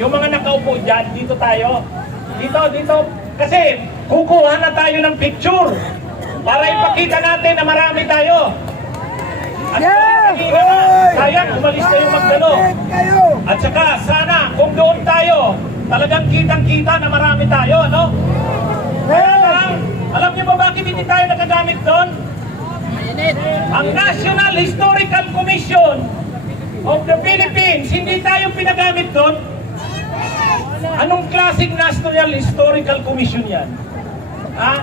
Yung mga nakaupo dyan, dito tayo. Dito. Kasi kukuha na tayo ng picture para ipakita natin na marami tayo. At sayang, umalis na yung Magdalo. At saka, sana, kung doon tayo, talagang kitang-kita na marami tayo, no? Kaya lang, alam niyo ba bakit hindi tayo nakagamit doon? Ang National Historical Commission of the Philippines, hindi tayo pinagamit doon. Anong klaseng National Historical Commission yan? Ha?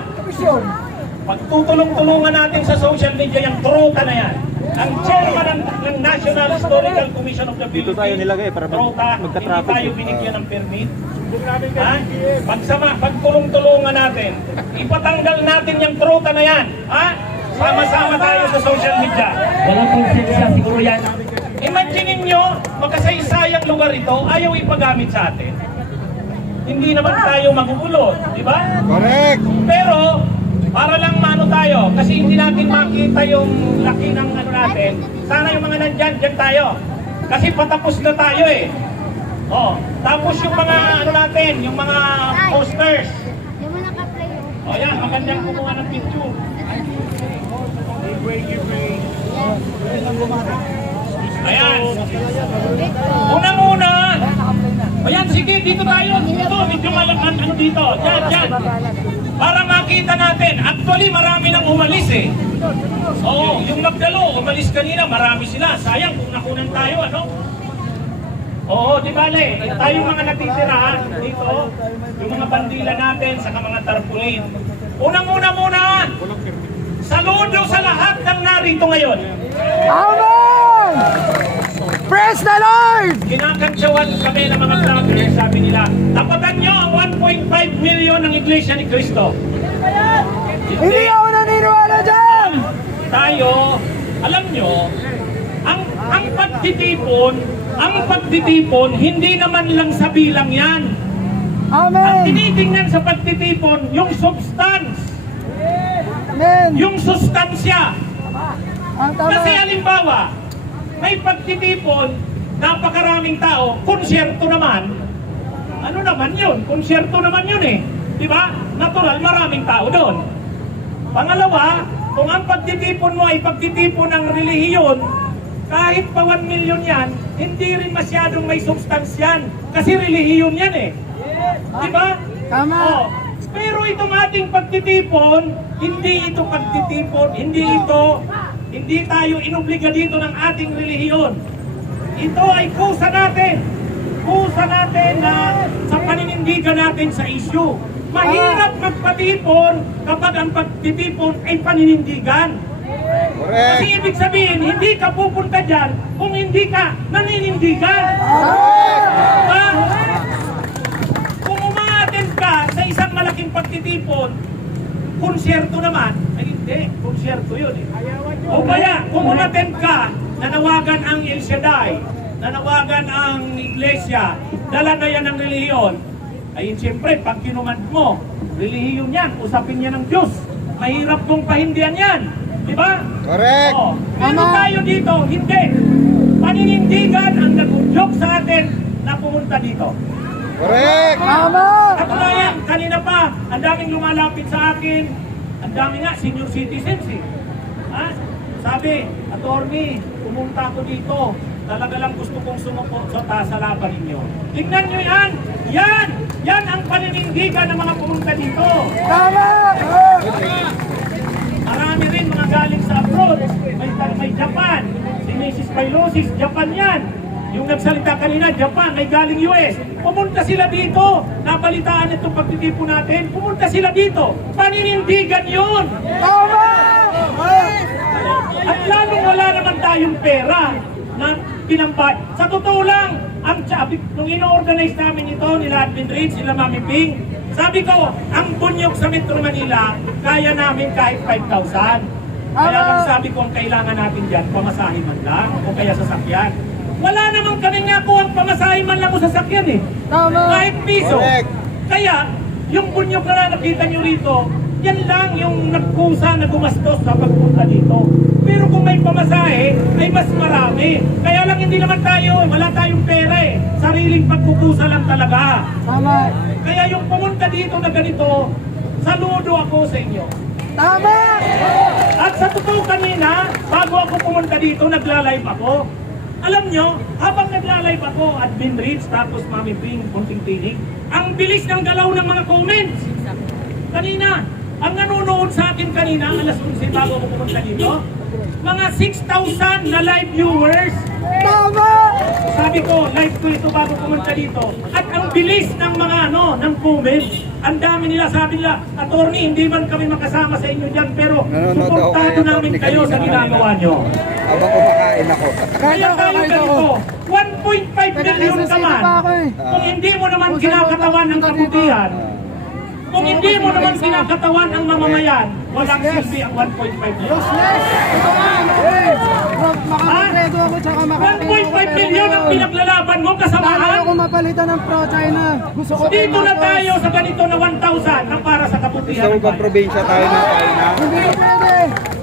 Pagtutulong-tulungan natin sa social media, yung truta na yan. Ang chairman ng National Historical Commission of the Philippines, dito tayo nilagay para hindi tayo binigyan ng permit. Ha? Pagtulong-tulungan natin, ipatanggal natin yung truta na yan. Ha? Sama-sama tayo sa social media. Walang konsensya siguro yan. Imaginin nyo, makasaysayang lugar ito, ayaw ipagamit sa atin. Hindi naman tayo magugulo, di ba? Correct! Pero, para lang maano tayo, kasi hindi natin makita yung laki ng ano natin, sana yung mga nandyan tayo. Kasi patapos na tayo eh. Oh, tapos yung mga ano natin, yung mga posters. Yung mga naka-play. Oh, yan, magandang kumuha ng picture. Ayan. Unang-una. Ayan, sige, dito tayo. Dito, medyo malakan, ano dito. Diyan. Para makita natin. Actually, marami nang umalis eh. Oo, yung Magdalo, umalis kanina, marami sila. Sayang kung nakunan tayo, ano? Oo, di bale, tayo mga natitira dito, yung mga bandila natin, saka mga tarpaulin. Unang-una muna, saludo sa lahat ng narito ngayon. Amen! Praise the Lord! Kinakantsawan kami ng mga vloggers, sabi nila, tapatan nyo ang 1.5 million ng Iglesia ni Cristo. Hindi ako naniniwala dyan! Tayo, alam nyo, ang pagtitipon, hindi naman lang sa bilang yan. Ang Amen! tinitingnan sa pagtitipon, yung substance, Amen! yung sustansya. Ang tama. Kasi halimbawa, may pagtitipon, napakaraming tao, konsyerto naman. Ano naman yun? Konsyerto naman yun eh. Di ba? Natural, maraming tao doon. Pangalawa, kung ang pagtitipon mo ay pagtitipon ng relihiyon, kahit pa 1 million yan, hindi rin masyadong may substance yan. Kasi relihiyon yan eh. Di ba? Tama. Oh. Pero itong ating pagtitipon, hindi ito pagtitipon, hindi tayo inobliga dito ng ating relihiyon. Ito ay kusa natin na sa paninindigan natin sa issue. Mahirap magpatipon kapag ang pagtitipon ay paninindigan. Kasi ibig sabihin, hindi ka pupunta dyan kung hindi ka naninindigan. Kung umaattend ka sa isang malaking pagtitipon, konsyerto naman, ay hindi, konsyerto yun eh. O kaya, kung umattend ka, nanawagan ang El Shaddai, nanawagan ang Iglesia, dala na yan ng relihiyon, ay siyempre, pag kinumand mo, relihiyon yan, usapin niya ng Diyos. Mahirap kong pahindihan yan. Di ba? Correct! Oo. Pero tayo dito, hindi. Paninindigan ang nag-udyok sa atin na pumunta dito. Correct! Tama! Katunayan, kanina pa, ang daming lumalapit sa akin. Ang dami nga, senior citizens eh. Ha? Sabi, attorney, pumunta ako dito. Talaga lang gusto kong sumuport sa laban ninyo. Tingnan nyo yan! Yan ang paninindigan ng mga pumunta dito. Tama! Marami rin mga galing sa abroad. May Japan. Si Mrs. Pilosis, Japan yan. Yung nagsalita kanina, Japan, may galing US. Pumunta sila dito. Nabalitaan itong pagtitipon natin. Pumunta sila dito. Paninindigan yun. Tama! At lalong wala naman tayong pera na pinambay. Sa totoo lang, ang sabi, nung ino-organize namin ito, nila Admin Reid, sila Mami Ping, sabi ko, ang bunyog sa Metro Manila, kaya namin kahit 5,000. Kaya lang sabi ko, ang kailangan natin dyan, pamasahe man lang, o kaya sasakyan. Wala naman kaming nakuha ang pamasahe man lang o sasakyan eh. Tama! Kahit piso. Correct. Kaya, yung bunyog na nakita nyo rito, yan lang yung nagkusa na gumastos sa pagpunta dito. Pero kung may pamasahe, ay mas marami. Kaya lang hindi naman tayo, wala tayong pera eh. Sariling pagkukusa lang talaga. Tama. Kaya yung pumunta dito na ganito, saludo ako sa inyo. Tama. At sa totoo kanina, bago ako pumunta dito, nagla-live ako. Alam nyo, habang nagla-live ako, Admin Rich, tapos Mami Ping, Kunting Tinig, ang bilis ng galaw ng mga comments. Kanina, ang nanonood sa akin kanina, alas 11 bago ako pumunta dito, mga 6,000 na live viewers. Tama. Sabi ko, live ko ito bago pumunta dito. At ang bilis ng mga ng comments. Ang dami nila, sabi nila, attorney, hindi man kami makasama sa inyo dyan, pero Nanonood ako suportado kay namin Atty. kayo sa kanina. ginagawa nyo. Habang kumakain ako. Kaya tayo ganito, 1.5 million ka man. pa ako eh. Kung hindi mo naman kinakatawan ng kabutihan, kung hindi mo naman kinakatawan ang mamamayan, walang silbi ang 1.5 million. Ito nga. Makapagredo ako tsaka 1.5 million ang pinaglalaban mo, Kaya kasamahan. ako mapalitan ng pro-China. Gusto ko Dito na tayo sa ganito na 1,000 na para sa kabutihan. Gusto mo ng ba bayan. probinsya tayo ng China? Hindi na pwede.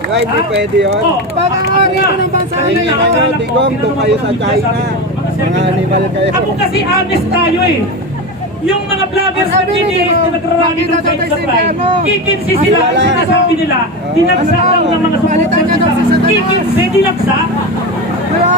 Diba, hindi pwede yun? Oh, Pag ang ari ko ng bansa Ay, nila. kayo, Digong, doon kayo sa China. Mga animal kayo. Ako kasi honest tayo eh. Yung mga vloggers na Sabi niya, PDS di ba, na nagrarami nakita doon sa tayo sa Instagram, mo. kikinsi sila ang sinasabi nila, dinagsa lang ng mga Palitan niya daw si supporters. Satanas. Kikinsi, dinagsa. Kaya,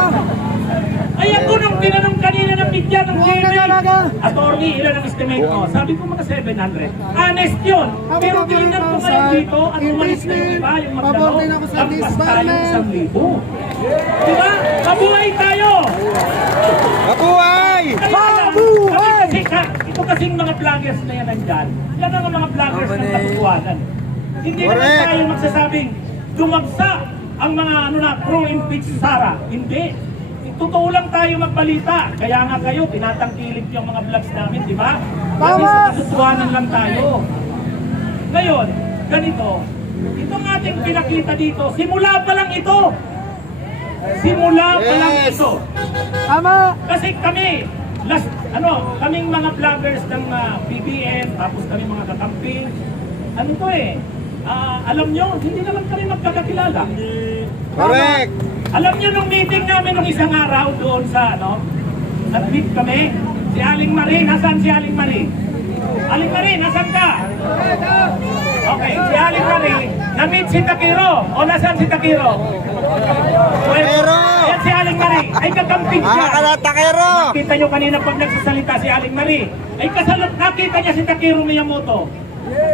Ay ako nung tinanong kanina ng media ng Huwag na GMA, talaga. attorney, ilan ang estimate mo? Sabi ko mga 700. Honest yun. Pero tinignan ko ngayon dito at umalis na yung iba, yung Pabor magdalo. din ako sa Lampas tayo disbarment. 1,000. Diba? Mabuhay tayo! Mabuhay! Mabuhay! Ito kasing mga vloggers na yan nandyan, yan ang mga vloggers ng katotohanan. Hindi naman Correct. tayo magsasabing dumagsa ang mga pro-impeach Sara. Hindi. Totoo lang tayo magbalita. Kaya nga kayo, tinatangkilik yung mga vlogs namin, di ba? Kasi Tama! sa katotohanan lang tayo. Ngayon, ganito, itong ating pinakita dito, simula pa lang ito. Simula pa lang Yes. ito. Tama. Kasi kami, kaming mga vloggers ng BBM, tapos kami mga kakamping, ano to eh, alam nyo, hindi naman kami magkakakilala. Correct! Alam nyo nung meeting namin nung isang araw doon sa, nag-meet kami, si Aling Marie, nasaan si Aling Marie? Aling Marie, nasaan ka? Okay, si Aling Marie, na-meet si Takiro, o nasaan si Takiro? Takiro! Yan si Aling Marie, ay kakamping siya. Mga kalatakero! Kita nyo kanina pag nagsasalita si Aling Marie, ay kasalap nakita niya si Takiro Miyamoto.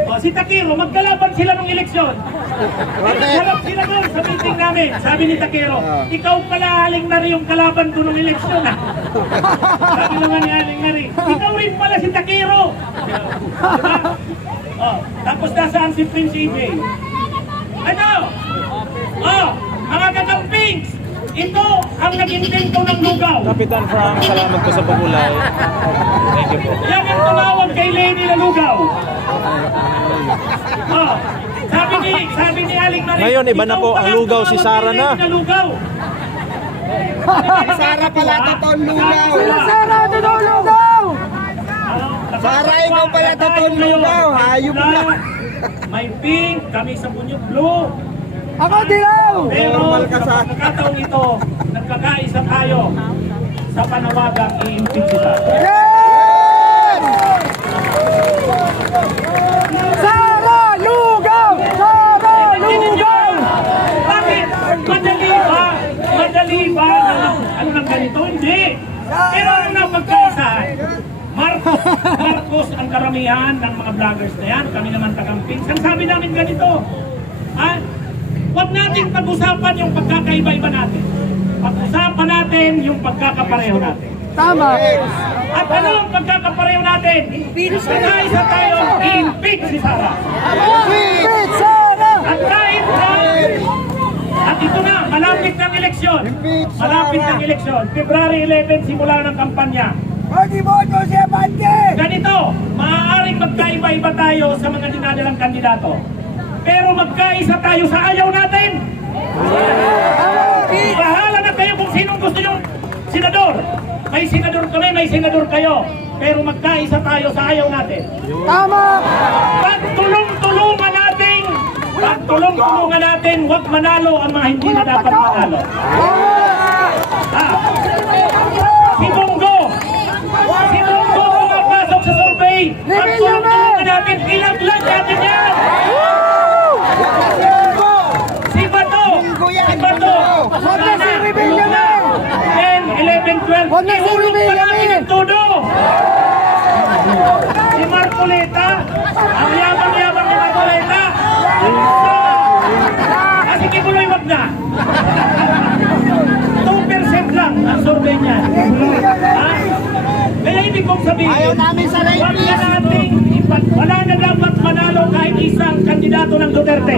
O, si Takiro, magkalaban sila nung eleksyon. Nagharap sila doon sa meeting namin. Sabi ni Takiro, ikaw pala Aling Marie yung kalaban ko nung eleksyon. Sabi naman ni Aling Marie, ikaw rin pala si Takiro. Diba? O, tapos nasaan si Prince EJ? Ano? Oh, mga kakampings, ito ang nag-invento ng lugaw. Kapitan Frank, salamat po sa pagulay. Thank you po. Yan ang tumawag kay Lady na lugaw. Oh, sabi ni Aling Marie. Ngayon, iba na ikaw po, pala ang lugaw si tumawag Sara kay na. Lady na lugaw. Sara pala totoong lugaw. Sila Sara, tutulungaw! Sara, ikaw pala totoong lugaw. Hayop na. May pink, kami sa punyok blue. Ako dilaw! Pero Normal ka sa- pagkakataong ito, nagkakaisa tayo sa panawagang i-impeach kita. Yes! Sara, lugaw! Sara, lugaw! Bakit? Madali ba? Madali ba na ano ng ganito? Hindi. Pero ano na pagkaisahan? Marcos ang karamihan ng mga vloggers na yan. Kami naman tagamping. Ang sabi namin ganito, huwag natin pag-usapan yung pagkakaiba-iba natin. Pag-usapan natin yung pagkakapareho natin. Tama. At ano ang pagkakapareho natin? Nagkaisa tayo, impeach si Sara. Impeach Sara! At kahit na, at ito na, malapit ng eleksyon. Impeach Sara. Malapit ng eleksyon. February 11, simula ng kampanya. Pag-iboto siya, Bante! Ganito, maaaring magkaiba-iba tayo sa mga dinadalang kandidato. Pero magkaisa tayo sa ayaw natin. Bahala na kayo kung sinong gusto yung senador. May senador kami, may senador kayo. Pero magkaisa tayo sa ayaw natin. Tama! Pagtulong-tulungan nating Pagtulong-tulungan natin, huwag manalo ang mga hindi na dapat manalo. Si Bongo pumapasok sa survey. Pagtulong-tulungan natin, ilaglag natin yan. Si Bato, Huwag na si Rebilla lang! 10, 11, 12, Huwag na si ihulog pa Rebilla natin lang! ang todo. Si Marcoleta, ang yabang-yabang ni Marcoleta. Kasi Kibuloy, wag na. 2% lang ang survey niya. Ha? Kaya ibig kong sabihin, Ayaw namin sa rating. wag na nating wala na dapat manalo kahit isang kandidato ng Duterte.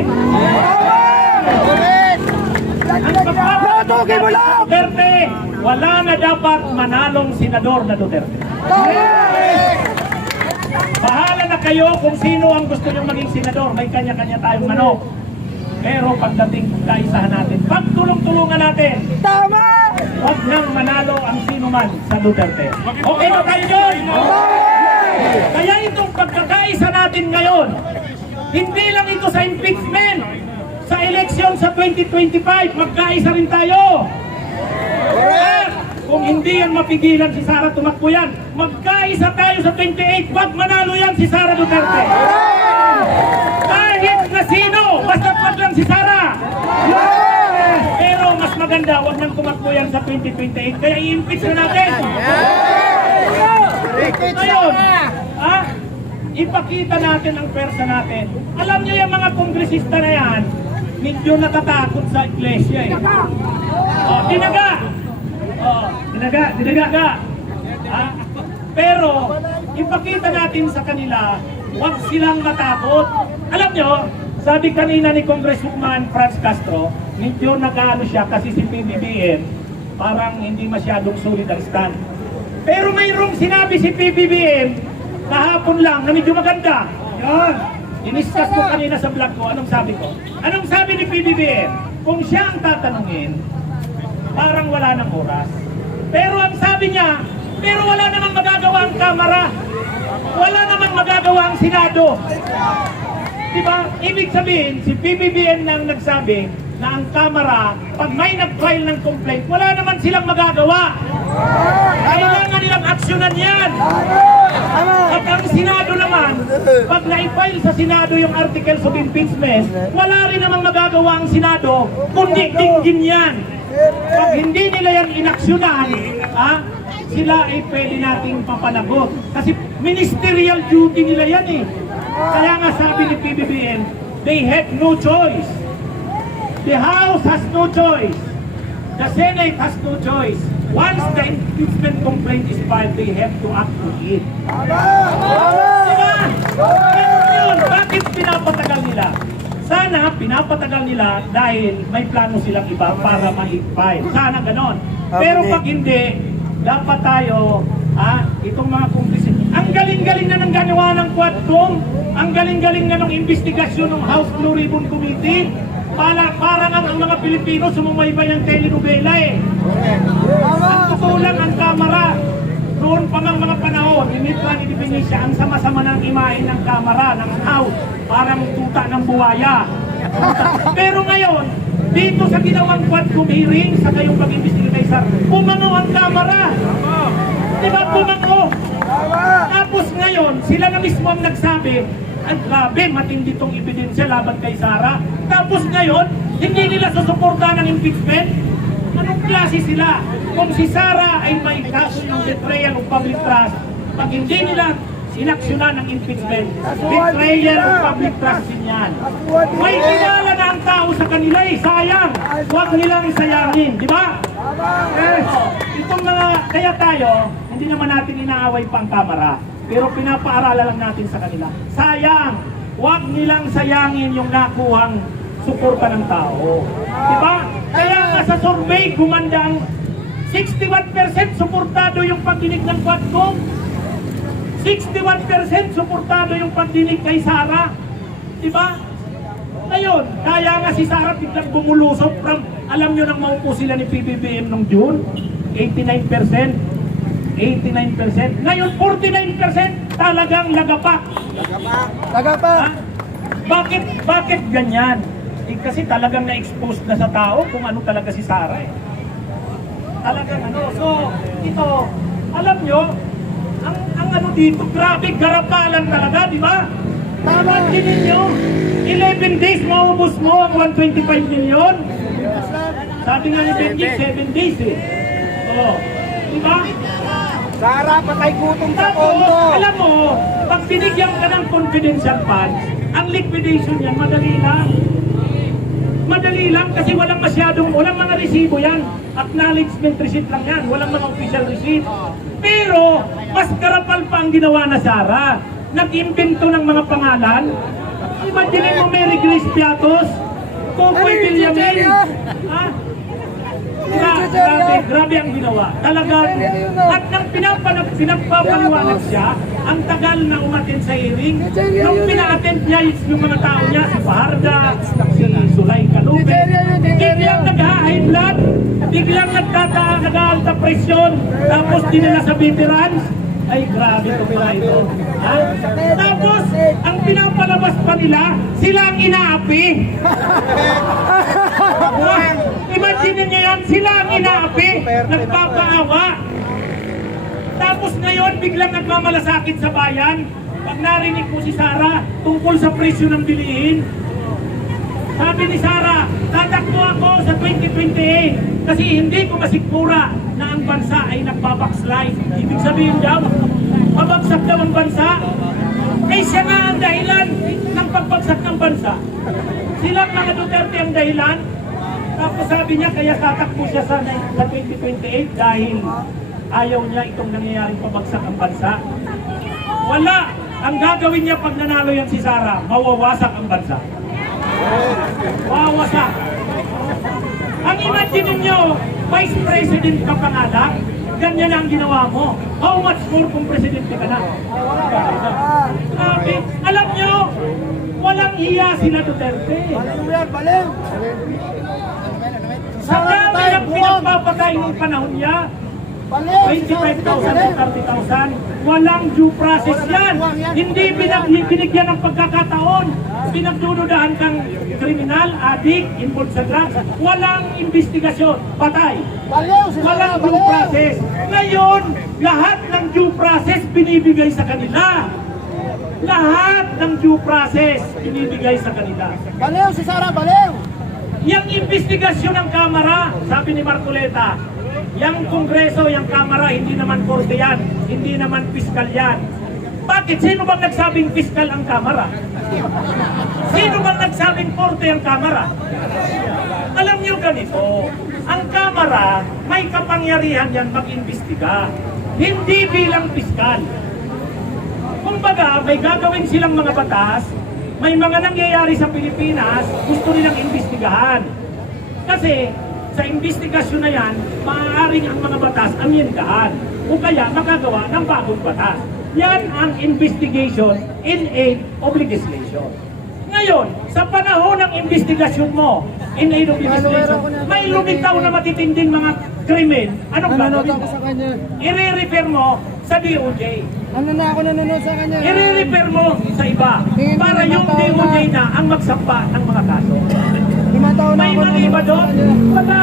Boto Kibuloy! Duterte, wala na dapat manalong senador na Duterte. Bahala na kayo kung sino ang gusto nyo maging senador. May kanya-kanya tayong manok. Pero pagdating kaisahan natin, pagtulong-tulungan natin, Tama! huwag nang manalo ang sino man sa Duterte. Okay ba tayo doon? Kaya itong pagkakaisa natin ngayon, hindi lang ito sa impeachment. Sa eleksyon sa 2025, magkaisa rin tayo. Kung hindi yan mapigilan si Sara, tumakbo yan. Magkaisa tayo sa 28, wag manalo yan si Sara Duterte. Kahit na sino, basta wag lang si Sara. Pero mas maganda, wag nang tumakbo yan sa 2028, kaya i-impeach na natin. Ngayon, ipakita natin ang pwersa natin. Alam niyo yung mga kongresista na yan, medyo natatakot sa iglesia eh. Dinaga! Dinaga! Pero, ipakita natin sa kanila, huwag silang matakot. Alam nyo, sabi kanina ni Congresswoman Franz Castro, medyo nag-ano siya kasi si PBBM, parang hindi masyadong solid ang stand. Pero mayroong sinabi si PBBM, kahapon lang, na medyo maganda. Yan. Iniskas ko kanina sa vlog ko, anong sabi ko? Anong sabi ni PBBM? Kung siya ang tatanungin, parang wala ng oras. Pero ang sabi niya, pero wala namang magagawa ang Kamara. Wala namang magagawa ang Senado. Diba? Ibig sabihin, si PBBM nang nagsabi na ang Kamara, pag may nag-file ng complaint, wala naman silang magagawa. Kailangan nilang aksyonan yan. At ang Senado naman, pag na-file sa Senado yung articles of impeachment, wala rin namang magagawa ang Senado, kundi dinggin yan. Pag hindi nila yan inaksyonan, sila ay pwede nating papanagot. Kasi ministerial duty nila yan eh. Kaya nga sabi ni PBBM, they have no choice. The House has no choice. The Senate has no choice. Once the impeachment complaint is filed, they have to act on it. Diba? Pero yun, bakit pinapatagal nila? Sana pinapatagal nila dahil may plano silang iba para ma-file. Sana ganon. Pero pag hindi, dapat tayo, itong mga kongresista, ang galing-galing na ng ganawa ng Quadcom, ang galing-galing na ng investigasyon ng House Blue Ribbon Committee, parang ang mga Pilipino sumumaybay ng telenovela eh. Ang totoo lang ang Kamara, noon pa ng mga panahon, initran ni Benicia, ang sama-sama ng imahin ng Kamara, ng House, parang tuta ng buwaya. Pero ngayon, dito sa ginawang Quadcom hearing, sa kayong pag-investigator, pumango ang Kamara. Diba pumango? Tapos ngayon, sila na mismo ang nagsabi, ang grabe, matindi itong ebidensya laban kay Sara. Tapos ngayon, hindi nila susuportahan ng impeachment? Anong klase sila? Kung si Sara ay may kaso ng betrayal of public trust, pag hindi nila inaksyonan ng impeachment, betrayal of public trust din yan. May kilala na ang tao sa kanila eh, sayang. Huwag nilang sayangin, di ba? Itong mga, kaya tayo, hindi naman natin inaaway pang Kamara, pero pinapaaralan lang natin sa kanila. Sayang, huwag nilang sayangin yung nakuhang suporta ng tao. Diba? Kaya nga sa survey, gumanda ang 61% suportado yung pagdinig ng Quadcom. 61% suportado yung pagdinig kay Sara. Diba? Ngayon, kaya nga si Sara biglang bumulusok from, alam nyo nang maupo sila ni PBBM nung June, 89%. 89%. Ngayon, 49% talagang lagapak. Taga pa! Bakit ganyan? Eh, kasi talagang na-expose na sa tao kung ano talaga si Sara eh. Talagang ano. So, ito, alam nyo, ang ano dito, grabe, garapalan talaga, di ba? Imagine ninyo, 11 days maubos mo ang 125 million. Sabi nga ni Benji, 7 days eh. Oh, di ba? Sara, patay gutom sa Tapos, kondo. alam mo, pag binigyan ka ng confidential funds, ang liquidation yan, madali lang. Madali lang kasi walang mga resibo yan. Acknowledgement receipt lang yan, walang mga official receipt. Pero, mas karapal pa ang ginawa na Sara. Nag-invento ng mga pangalan. Imagine mo Mary Grace Piatos, Kokoy Villamin. Ha? Grabe ang ginawa. Talagang, at nang pinagpapaliwanag siya, ang tagal na umatin sa hearing, nung pina-attend niya yung mga tao niya, si Paharda, si Sulay Calube, biglang nag-high blood, biglang nag-alta presyon, tapos dinala sa veterans. Ay, grabe ito pala ito. Ha? Tapos, ang pinapalabas pa nila, sila ang inaapi. Imagine niyo yan, sila ang inaapi, nagpapaawa. Tapos ngayon, biglang nagmamalasakit sa bayan. Pag narinig mo si Sara tungkol sa presyo ng bilihin, sabi ni Sara, tatakbo ako sa 2028 kasi hindi ko masigura na ang bansa ay nagbabackslide. Ibig sabihin daw, mabagsak daw ang bansa. Eh siya nga ang dahilan ng pagbagsak ng bansa. Silang mga Duterte ang dahilan. Tapos sabi niya, kaya tatakbo siya sa 2028 dahil ayaw niya itong nangyayaring pabagsak ang bansa. Wala! Ang gagawin niya pag nanalo yan si Sara, mawawasak ang bansa. Wawasak. Ang imagine niyo, Vice President ka pa nga lang, ganyan ang ginawa mo. How much more kung presidente ka na? Alam niyo, walang hiya sila Duterte. Baliw. Sa dami ng pinagpapatay ng panahon niya, 25,000 to 30,000, walang due process yan. Hindi binigyan ng pagkakataon. Pinagdududahan kang kriminal, adik, involved sa drugs. Walang investigasyon, patay. Walang due process. Ngayon, lahat ng due process binibigay sa kanila. Lahat ng due process binibigay sa kanila. Baliw si Sara, baliw. Yang investigasyon ng Kamara, sabi ni Marcoleta, yang Kongreso, yang Kamara, hindi naman korte yan, hindi naman piskal yan. Bakit? Sino bang nagsabing piskal ang Kamara? Sino bang nagsabing korte ang Kamara? Alam niyo ganito, ang Kamara, may kapangyarihan yan mag-imbestiga, hindi bilang piskal. Kumbaga, may gagawin silang mga batas, may mga nangyayari sa Pilipinas, gusto nilang imbestigahan. Kasi sa investigasyon na yan, maaaring ang mga batas amyendahan o kaya magagawa ng bagong batas. Yan ang investigation in aid of legislation. Ngayon, sa panahon ng investigasyon mo, in aid of legislation, may lumitaw na matitinding mga krimen. Anong gagawin mo? I-refer mo sa DOJ. Ano na ako nanonood sa kanya? I-refer mo sa iba para yung DOJ na ang magsampa ng mga kaso. 5 taon na May ako mali ba nanonood sa doon? kanya. Wala.